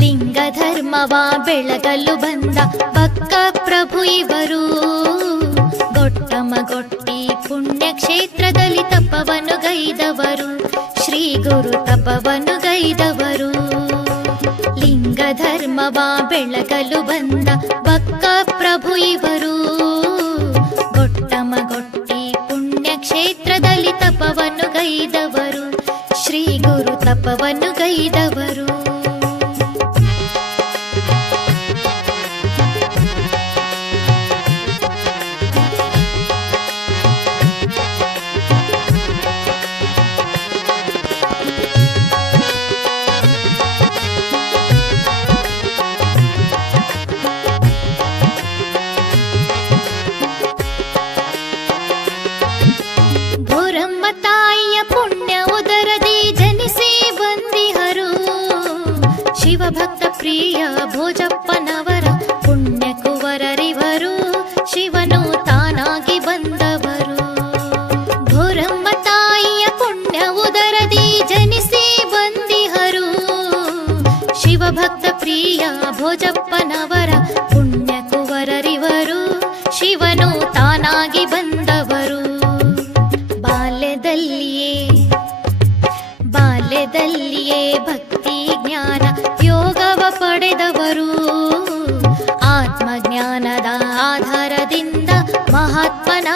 ಲಿಂಗಧರ್ಮವ ಬೆಳಗಲು ಬಂದ ಬಕ್ಕ ಪ್ರಭು ಇವರು. ಗೊಟ್ಟಮಗೊಟ್ಟಿ ಪುಣ್ಯಕ್ಷೇತ್ರದಲ್ಲಿ ತಪವನ್ನು ಗೈದವರು, ಶ್ರೀ ಗುರು ತಪವನ್ನು ಗೈದವರು. ಲಿಂಗಧರ್ಮವ ಬೆಳಗಲು ಬಂದ ಬಕ್ಕ ಪ್ರಭು ಇವರು. ಗೊಟ್ಟಮಗೊಟ್ಟಿ ಪುಣ್ಯಕ್ಷೇತ್ರದಲ್ಲಿ ತಪವನ್ನು ಗೈದವರು, ಶ್ರೀ ಗುರು ತಪವನ್ನು ಗೈದವರು. ಭಕ್ತ ಪ್ರಿಯ ಭೋಜಪ್ಪನವರ ಪುಣ್ಯ ಕುವರರಿವರು, ಶಿವನು ತಾನಾಗಿ ಬಂದವರು. ಭೋರಮ್ಮ ತಾಯಿಯ ಪುಣ್ಯ ಉದರದಿ ಜನಿಸಿ ಬಂದಿಹರು, ಶಿವಭಕ್ತ ಪ್ರಿಯ ಭೋಜಪ್ಪನವರ ಪುಣ್ಯ ಕುವರರಿವರು, ಶಿವನು ತಾನಾಗಿ ಬಂದವರು. ಬಾಲ್ಯದಲ್ಲಿಯೇ ಭಕ್ತಿ ಜ್ಞಾನ ಯೋಗವ ಪಡೆದವರು, ಆತ್ಮಜ್ಞಾನದ ಆಧಾರದಿಂದ ಮಹಾತ್ಮನ